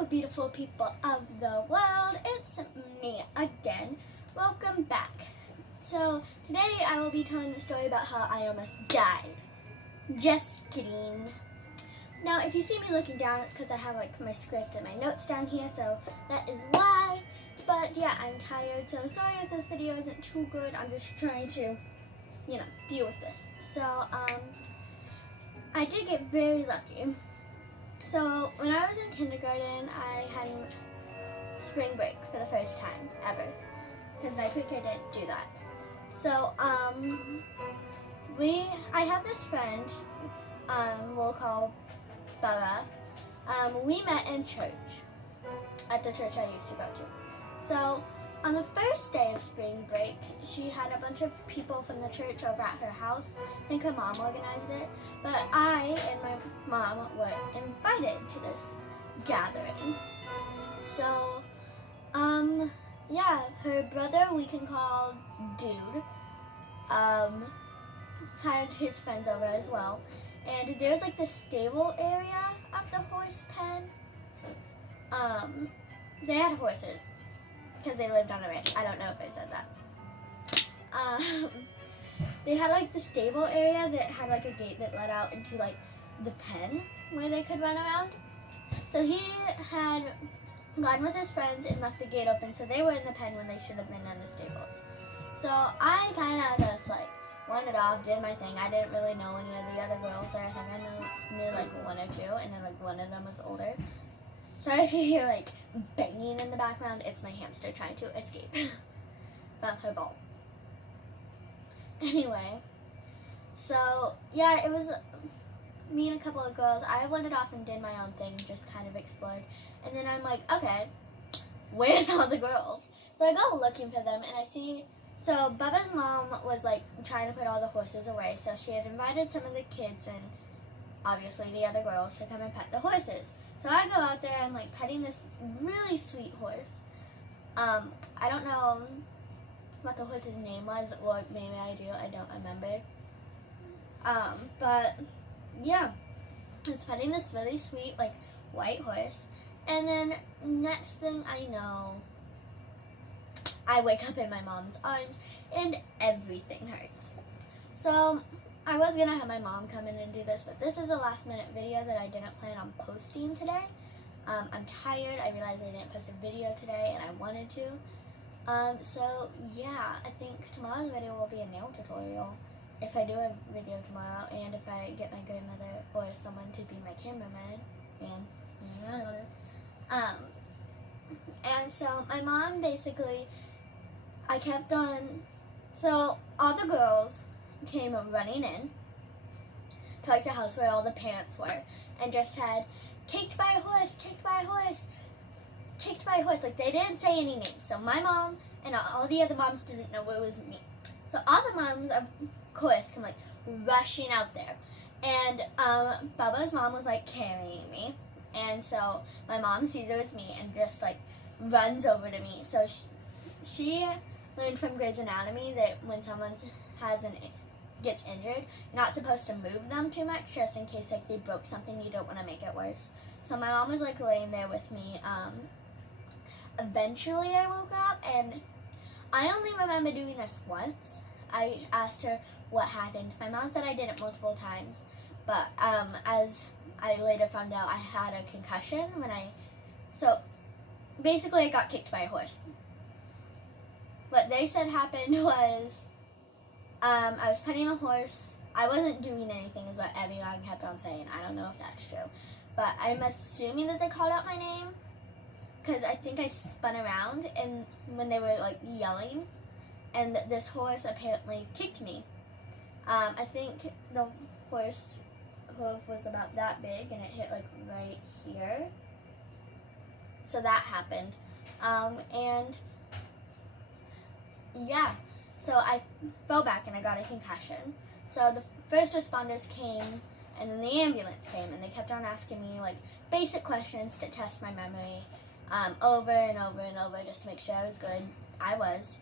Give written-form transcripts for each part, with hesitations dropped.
Hello, beautiful people of the world. It's me again. Welcome back. So, today I will be telling the story about how I almost died. Just kidding. Now, if you see me looking down, it's because I have like my script and my notes down here, so that is why. But yeah, I'm tired, so sorry if this video isn't too good. I'm just trying to, deal with this. So, I did get very lucky. So, when I was in kindergarten, I had spring break for the first time ever, because my pre-K didn't do that. So, I have this friend, we'll call Bella. We met in church, at the church I used to go to. So, on the first day of spring break, she had a bunch of people from the church over at her house. I think her mom organized it. But I and my mom were invited to this gathering. So, yeah, her brother, we can call Dude, had his friends over as well. And there's like the stable area of the horse pen. They had horses, because they lived on a ranch. I don't know if I said that. They had like the stable area that had like a gate that led out into like the pen where they could run around. So he had gone with his friends and left the gate open, so they were in the pen when they should have been in the stables. So I kind of just like wandered off, did my thing. I didn't really know any of the other girls there. I think I knew like one or two, and then like one of them was older. Sorry if you hear like banging in the background. It's my hamster trying to escape from her bowl. Anyway, so yeah, it was me and a couple of girls. I wandered off and did my own thing, just kind of explored. And then I'm like, okay, where's all the girls? So I go looking for them, and I see, so Bubba's mom was like trying to put all the horses away. So she had invited some of the kids and obviously the other girls to come and pet the horses. So I go out there, I'm like petting this really sweet horse. I don't know what the horse's name was, or maybe I do, I don't remember. But yeah, I was petting this really sweet, like, white horse. And then next thing I know, I wake up in my mom's arms and everything hurts. So I was gonna have my mom come in and do this, but this is a last minute video that I didn't plan on posting today. I'm tired. I realized I didn't post a video today and I wanted to. So yeah, I think tomorrow's video will be a nail tutorial. If I do a video tomorrow, and if I get my grandmother or someone to be my cameraman, and so my mom basically, I kept on, so all the girls came running in to like the house where all the parents were and just said, kicked by a horse, kicked by a horse, kicked by a horse. Like, they didn't say any names. So my mom and all the other moms didn't know it was me. So all the moms, of course, come like rushing out there. And Bubba's mom was like carrying me. And so my mom sees it was me and just like runs over to me. So she learned from Grey's Anatomy that when someone gets injured, you're not supposed to move them too much, just in case like they broke something. You don't want to make it worse. So my mom was like laying there with me. Eventually I woke up, and I only remember doing this once. I asked her what happened. My mom said I did it multiple times, but as I later found out, I had a concussion so basically I got kicked by a horse. What they said happened was, I was petting a horse. I wasn't doing anything is what everyone kept on saying. I don't know if that's true. But I'm assuming that they called out my name, because I think I spun around and when they were like yelling, and this horse apparently kicked me. I think the horse hoof was about that big and it hit like right here. So that happened. And yeah. So I fell back and I got a concussion. So the first responders came, and then the ambulance came, and they kept on asking me like basic questions to test my memory, over and over and over, just to make sure I was good. I was.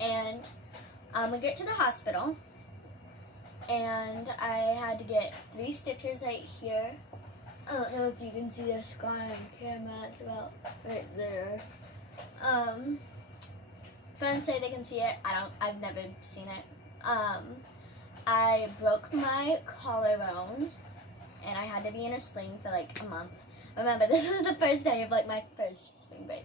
And we get to the hospital, and I had to get 3 stitches right here, I don't know if you can see the scar on camera. It's about right there. Friends say they can see it. I've never seen it. I broke my collarbone, and I had to be in a sling for like a month. Remember, this was the first day of like my first spring break.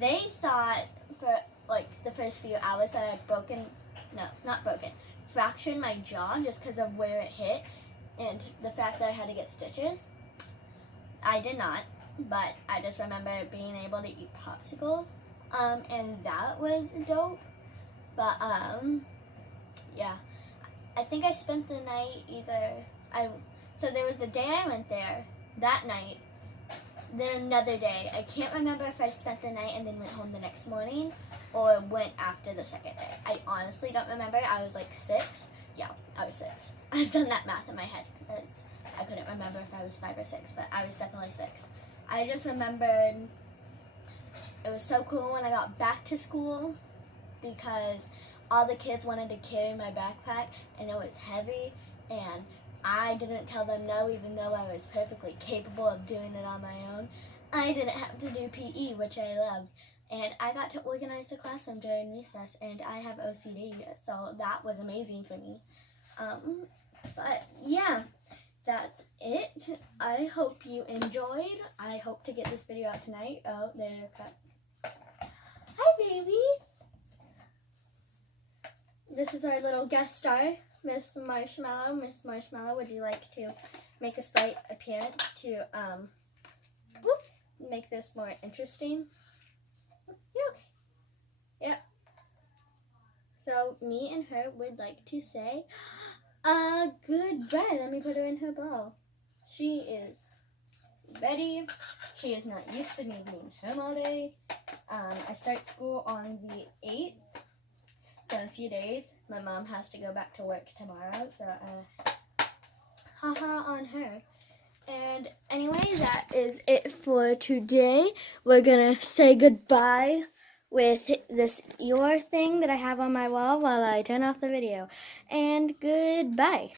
They thought for like the first few hours that I'd fractured my jaw just because of where it hit and the fact that I had to get stitches. I did not, but I just remember being able to eat popsicles, and that was dope. But yeah, I think I spent the night so there was the day I went there, that night, then another day. I can't remember if I spent the night and then went home the next morning or went after the second day. I honestly don't remember. I was like 6. Yeah, I was 6. I've done that math in my head because I couldn't remember if I was 5 or 6, but I was definitely 6. I just remembered it was so cool when I got back to school because all the kids wanted to carry my backpack and it was heavy, and I didn't tell them no, even though I was perfectly capable of doing it on my own. I didn't have to do PE, which I loved. And I got to organize the classroom during recess, and I have OCD, so that was amazing for me. But yeah, that's it. I hope you enjoyed. I hope to get this video out tonight. Oh, there, cut. Hi, baby. This is our little guest star, Miss Marshmallow. Miss Marshmallow, would you like to make a slight appearance to make this more interesting? You okay? Yep. So me and her would like to say goodbye. Let me put her in her ball. She is ready. She is not used to me being home all day. I start school on the 8th. So in a few days, my mom has to go back to work tomorrow. So haha on her. And anyway, that is it for today. We're gonna say goodbye with this Eeyore thing that I have on my wall while I turn off the video. And goodbye.